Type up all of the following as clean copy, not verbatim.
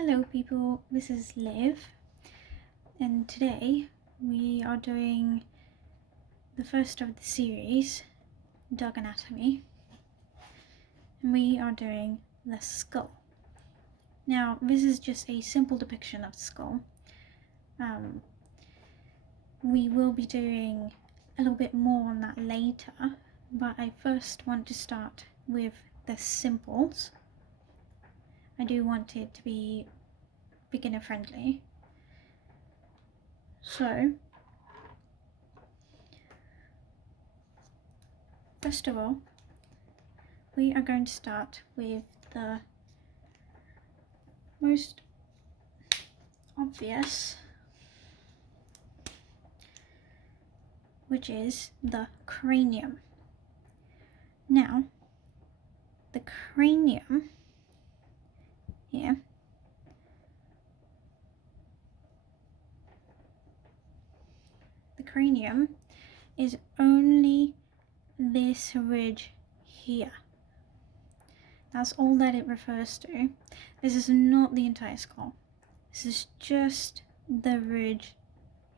Hello people, this is Liv, and today we are doing the first of the series, Dog Anatomy, and we are doing the skull. Now this is just a simple depiction of the skull. We will be doing a little bit more on that later, but I first want to start with the simples. I do want it to be beginner friendly. So, first of all, we are going to start with the most obvious, which is the cranium. Now, the cranium here is only this ridge here. That's all that it refers to. This is not the entire skull. This is just the ridge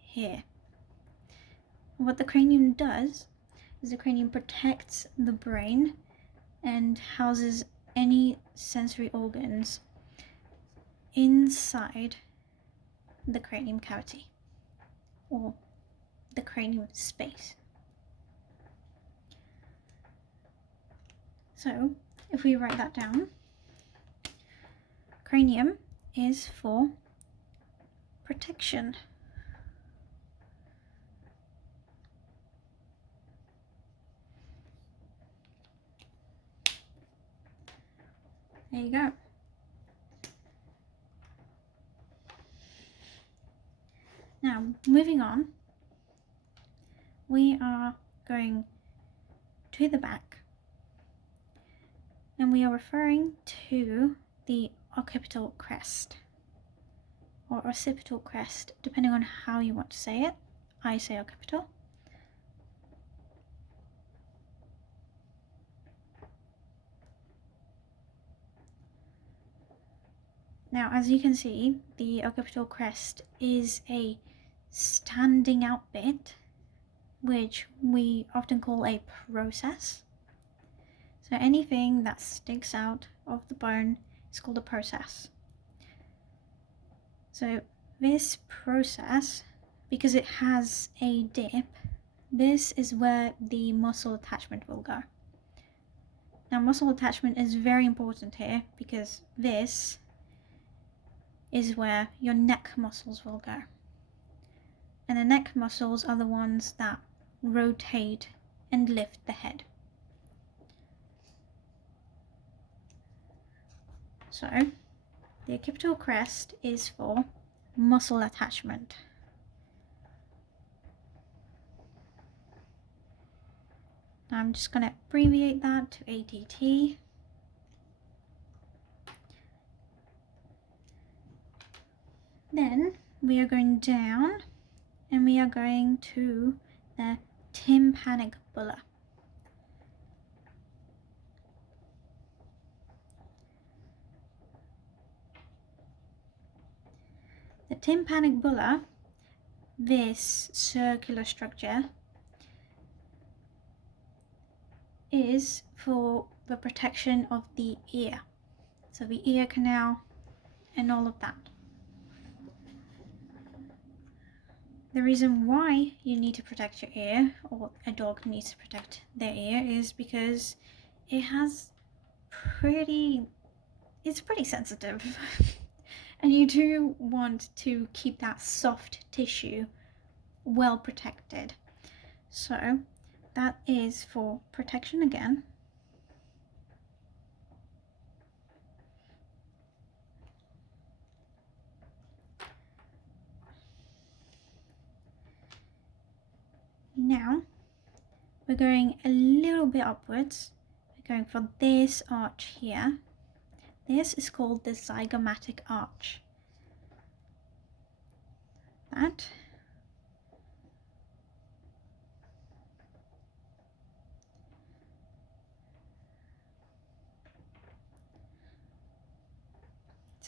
here. What the cranium does is the cranium protects the brain and houses any sensory organs inside the cranium cavity or the cranium space. So if we write that down, cranium is for protection. There you go. Now, moving on, we are going to the back, and we are referring to the occipital crest, or occipital crest, depending on how you want to say it. I say occipital. Now, as you can see, the occipital crest is a standing out bit, which we often call a process. So anything that sticks out of the bone is called a process. So this process, because it has a dip, this is where the muscle attachment will go. Now, muscle attachment is very important here because this is where your neck muscles will go. And the neck muscles are the ones that rotate and lift the head. So, the occipital crest is for muscle attachment. Now I'm just going to abbreviate that to ATT. Then we are going down and we are going to the tympanic bulla. The tympanic bulla, this circular structure, is for the protection of the ear. So the ear canal and all of that. The reason why you need to protect your ear, or a dog needs to protect their ear, is because it's pretty sensitive. And you do want to keep that soft tissue well protected. So that is for protection again. Now we're going a little bit upwards. We're going for this arch here. This is called the zygomatic arch. That.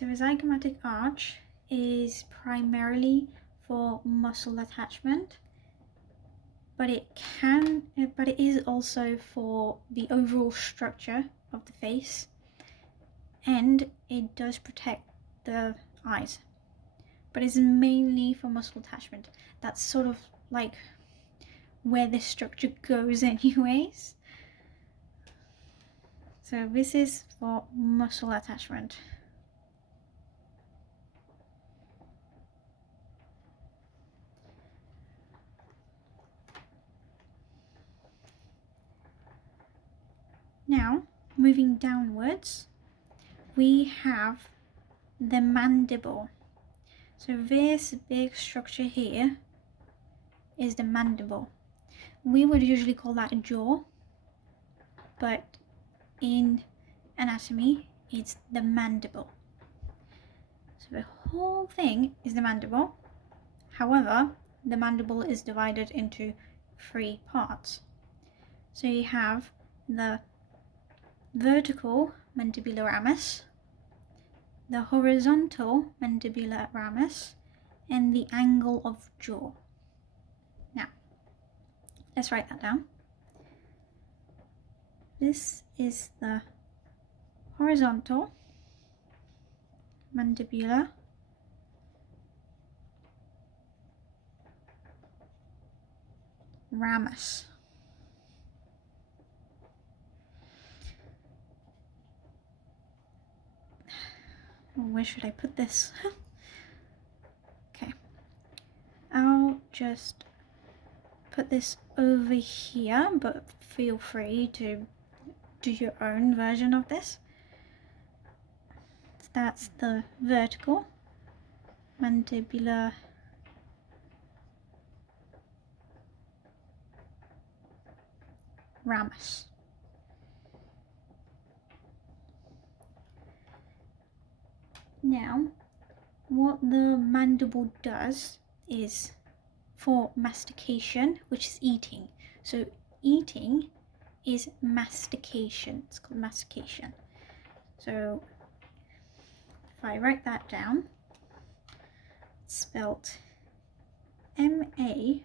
So the zygomatic arch is primarily for muscle attachment, but it is also for the overall structure of the face, and it does protect the eyes, but it's mainly for muscle attachment. That's sort of like where this structure goes anyways. So this is for muscle attachment. Now, moving downwards, we have the mandible. So this big structure here is the mandible. We would usually call that a jaw, but in anatomy, it's the mandible. So the whole thing is the mandible. However, the mandible is divided into 3 parts. So you have the vertical mandibular ramus, the horizontal mandibular ramus, and the angle of jaw. Now, let's write that down. This is the horizontal mandibular ramus. Where should I put this? Okay, I'll just put this over here, but feel free to do your own version of this. So that's the vertical mandibular ramus. Now, what the mandible does is for mastication, which is eating. So eating is mastication. It's called mastication. So if I write that down, it's spelled M-A-S-T-I-C-A-T-I-O-N.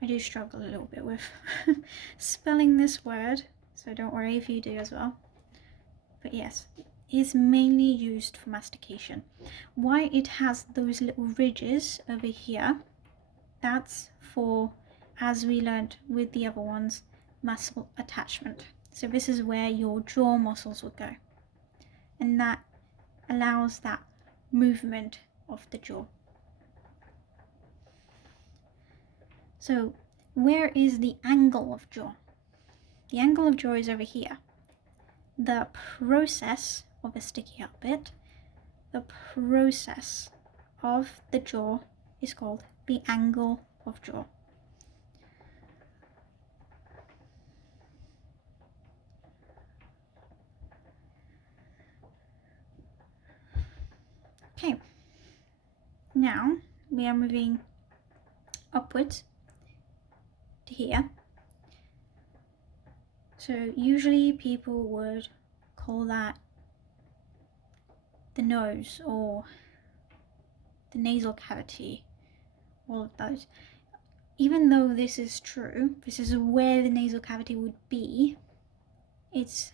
I do struggle a little bit with spelling this word, so don't worry if you do as well. But yes, it's mainly used for mastication. Why it has those little ridges over here, that's for, as we learned with the other ones, muscle attachment. So this is where your jaw muscles would go, and that allows that movement of the jaw. So where is the angle of jaw? The angle of jaw is over here. The process of a sticky out bit, the process of the jaw is called the angle of jaw. Okay, now we are moving upwards to here. So usually people would call that the nose or the nasal cavity, all of those. Even though this is true, this is where the nasal cavity would be, it's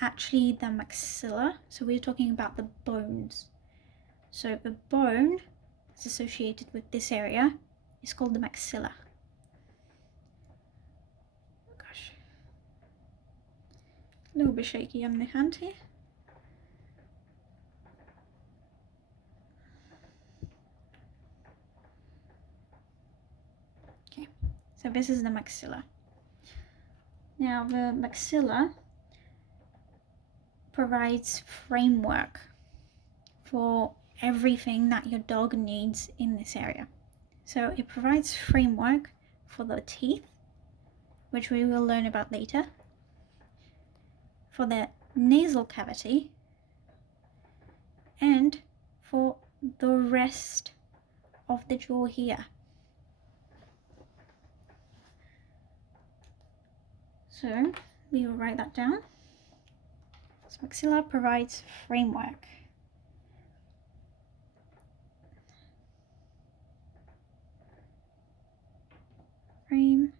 actually the maxilla. So we're talking about the bones. So the bone is associated with this area is called the maxilla. Gosh, a little bit shaky on the hand here. Okay, so this is the maxilla. Now the maxilla provides framework for everything that your dog needs in this area. So it provides framework for the teeth, which we will learn about later, for the nasal cavity, and for the rest of the jaw here. So we will write that down. So maxilla provides framework. Framework.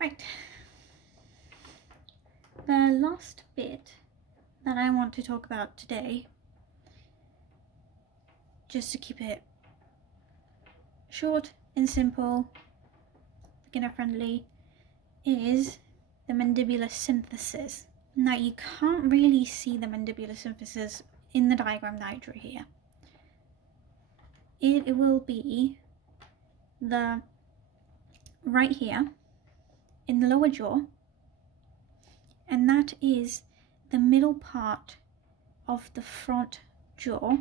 Right. The last bit that I want to talk about today, just to keep it short and simple, beginner friendly, is the mandibular symphysis. Now you can't really see the mandibular symphysis in the diagram that I drew here. It will be the right here in the lower jaw, and that is the middle part of the front jaw,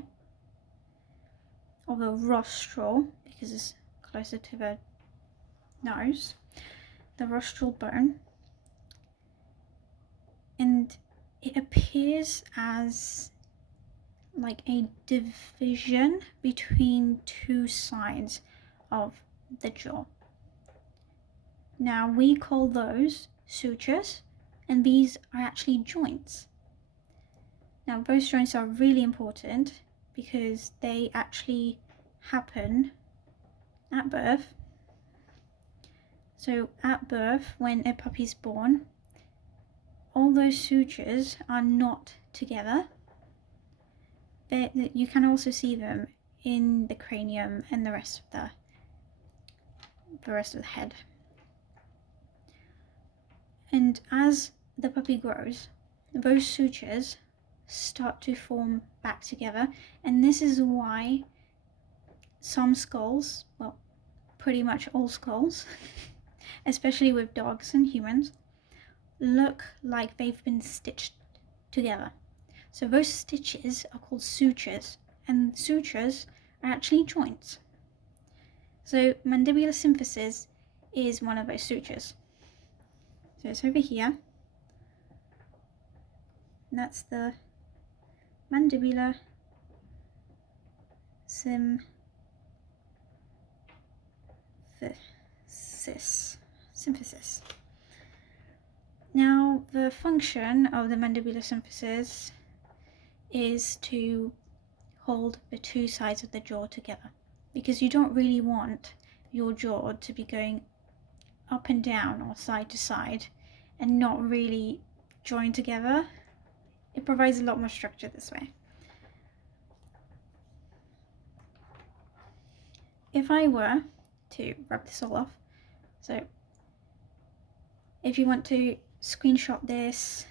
or the rostral, because it's closer to the nose, the rostral bone, and it appears as like a division between two sides of the jaw. Now we call those sutures, and these are actually joints. Now those joints are really important because they actually happen at birth. So at birth, when a puppy is born, all those sutures are not together. You can also see them in the cranium and the rest of the head. And as the puppy grows, those sutures start to form back together, and this is why some skulls, well, pretty much all skulls, especially with dogs and humans, look like they've been stitched together. So those stitches are called sutures, and sutures are actually joints. So mandibular symphysis is one of those sutures. So it's over here, and that's the mandibular symphysis. Now, the function of the mandibular symphysis is to hold the two sides of the jaw together, because you don't really want your jaw to be going up and down or side to side and not really joined together. It provides a lot more structure this way. If I were to rub this all off, so if you want to screenshot this,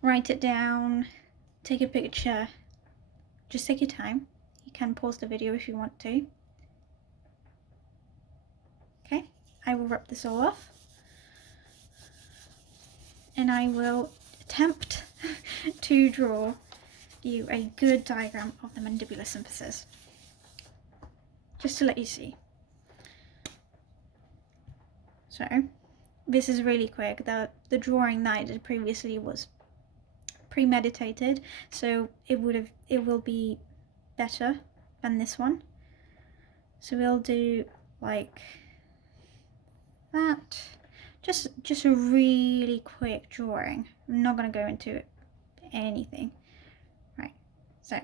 write it down, take a picture, just take your time. You can pause the video if you want to. Okay, I will rub this all off, and I will attempt to draw you a good diagram of the mandibular symphysis, just to let you see. So this is really quick. The drawing that I did previously was premeditated, so it will be better than this one. So we'll do like that. Just a really quick drawing. I'm not going to go into anything. Right, so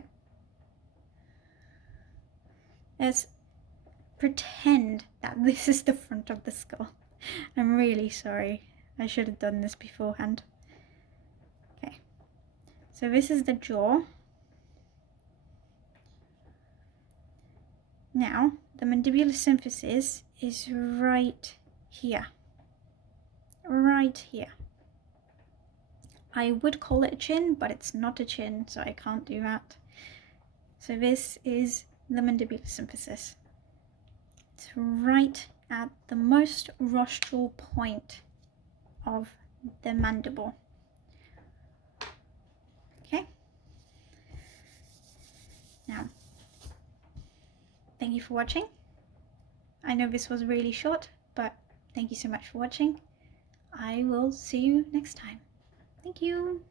let's pretend that this is the front of the skull. I'm really sorry. I should have done this beforehand. Okay, so this is the jaw. Now, the mandibular symphysis is right here. Right here. I would call it a chin, but it's not a chin, so I can't do that. So this is the mandibular symphysis. It's right at the most rostral point of the mandible. Okay? Now, thank you for watching. I know this was really short, but thank you so much for watching. I will see you next time. Thank you.